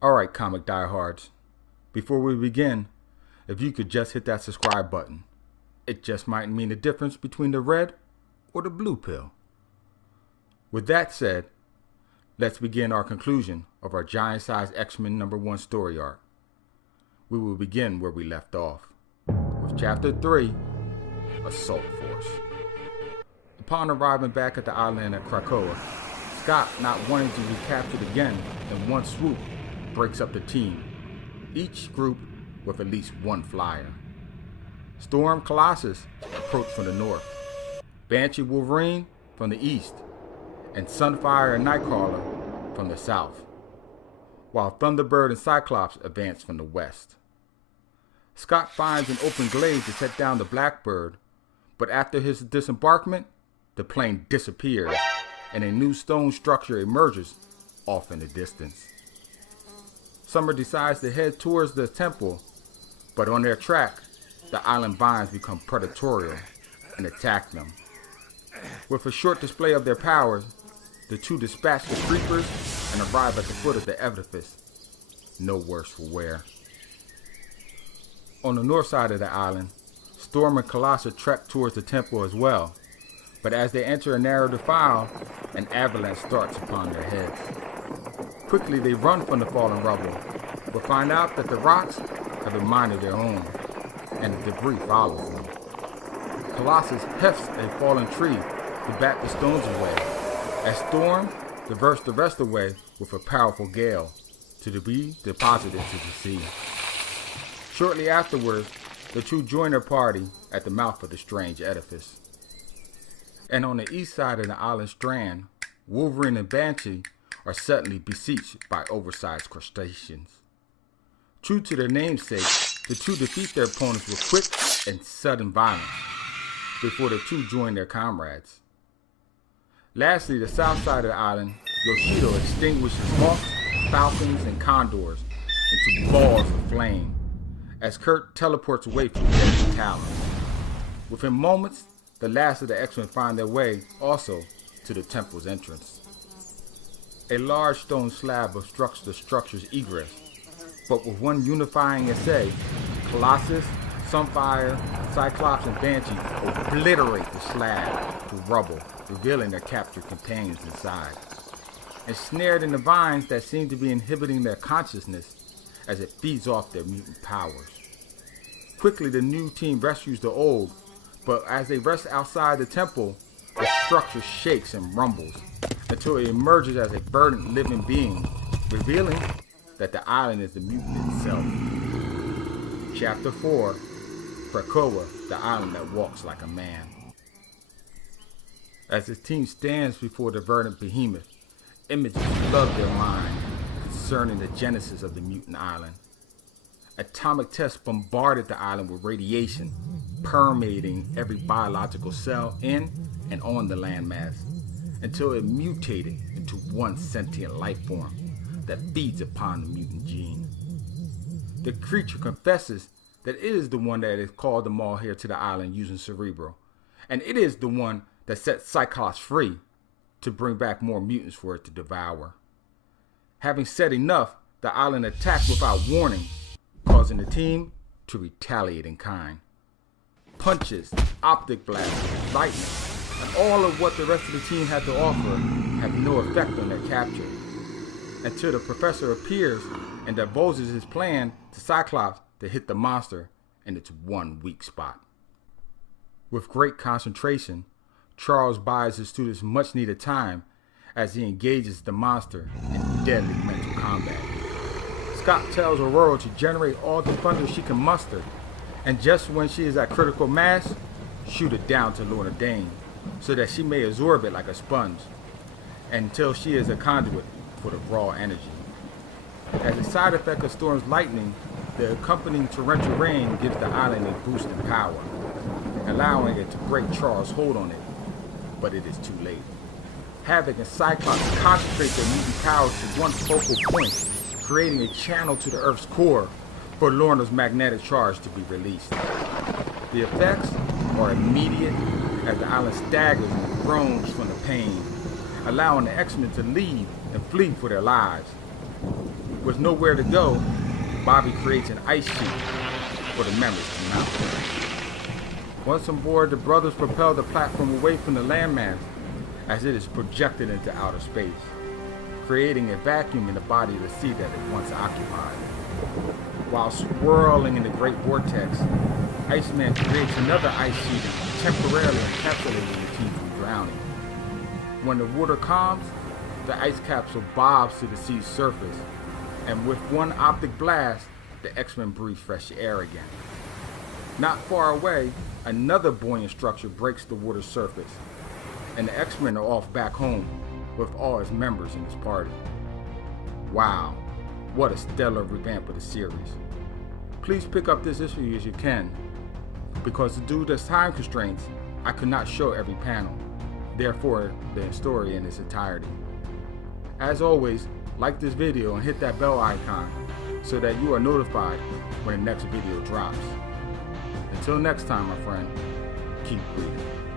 Alright, comic diehards, before we begin, if you could just hit that subscribe button. It just might mean the difference between the red or the blue pill. With that said, let's begin our conclusion of our giant-sized X-Men #1 story arc. We will begin where we left off, with Chapter 3, Assault Force. Upon arriving back at the island at Krakoa, Scott, not wanting to be captured again in one swoop, breaks up the team, each group with at least one flyer. Storm Colossus approach from the north, Banshee Wolverine from the east, and Sunfire and Nightcrawler from the south, while Thunderbird and Cyclops advance from the west. Scott finds an open glade to set down the Blackbird, but after his disembarkment, the plane disappears and a new stone structure emerges off in the distance. Summer decides to head towards the temple, but on their track, the island vines become predatorial and attack them. With a short display of their powers, the two dispatch the creepers and arrive at the foot of the edifice, no worse for wear. On the north side of the island, Storm and Colossus trek towards the temple as well, but as they enter a narrow defile, an avalanche starts upon their heads. Quickly they run from the fallen rubble, but find out that the rocks have a mind of their own, and the debris follows them. Colossus hefts a fallen tree to bat the stones away, as Storm diverts the rest away with a powerful gale to be deposited to the sea. Shortly afterwards, the two join their party at the mouth of the strange edifice. And on the east side of the island strand, Wolverine and Banshee are suddenly besieged by oversized crustaceans. True to their namesake, the two defeat their opponents with quick and sudden violence before the two join their comrades. Lastly, the south side of the island, Yoshido extinguishes hawks, falcons, and condors into balls of flame as Kurt teleports away from deadly talons. Within moments, the last of the X-Men find their way also to the temple's entrance. A large stone slab obstructs the structure's egress, but with one unifying essay, Colossus, Sunfire, Cyclops, and Banshee obliterate the slab to rubble, revealing their captured companions inside. Ensnared in the vines that seem to be inhibiting their consciousness as it feeds off their mutant powers. Quickly the new team rescues the old, but as they rest outside the temple, the structure shakes and rumbles until it emerges as a verdant living being, revealing that the island is the mutant itself. Chapter 4, Krakoa, the island that walks like a man. As the team stands before the verdant behemoth, images flood their mind concerning the genesis of the mutant island. Atomic tests bombarded the island with radiation, permeating every biological cell in and on the landmass, until it mutated into one sentient life form that feeds upon the mutant gene. The creature confesses that it is the one that has called them all here to the island using Cerebro, and it is the one that set Cyclops free to bring back more mutants for it to devour. Having said enough, the island attacked without warning, causing the team to retaliate in kind. Punches, optic blasts, lightning, and all of what the rest of the team had to offer have no effect on their capture, until the professor appears and divulges his plan to Cyclops to hit the monster in its one weak spot. With great concentration, Charles buys his students much needed time as he engages the monster in deadly mental combat. Scott tells Aurora to generate all the thunder she can muster, and just when she is at critical mass, shoot it down to Lorna Dane so that she may absorb it like a sponge, until she is a conduit for the raw energy. As a side effect of Storm's lightning, the accompanying torrential rain gives the island a boost in power, allowing it to break Charles' hold on it, but it is too late. Havoc and Cyclops concentrate their mutant powers to one focal point, creating a channel to the Earth's core for Lorna's magnetic charge to be released. The effects are immediate as the island staggers and groans from the pain, allowing the X-Men to leave and flee for their lives, With nowhere to go, Bobby creates an ice sheet for the members to mount. Once on board, the brothers propel the platform away from the landmass as it is projected into outer space, creating a vacuum in the body of the sea that it once occupied. While swirling in the great vortex, Iceman creates another ice sheet, temporarily encapsulating the team from drowning. When the water calms, the ice capsule bobs to the sea's surface, and with one optic blast, the X-Men breathe fresh air again. Not far away, another buoyant structure breaks the water's surface, and the X-Men are off back home with all its members in this party. Wow, what a stellar revamp of the series. Please pick up this issue as you can, because due to time constraints, I could not show every panel, therefore the story in its entirety. As always, like this video and hit that bell icon so that you are notified when the next video drops. Until next time, my friend, keep reading.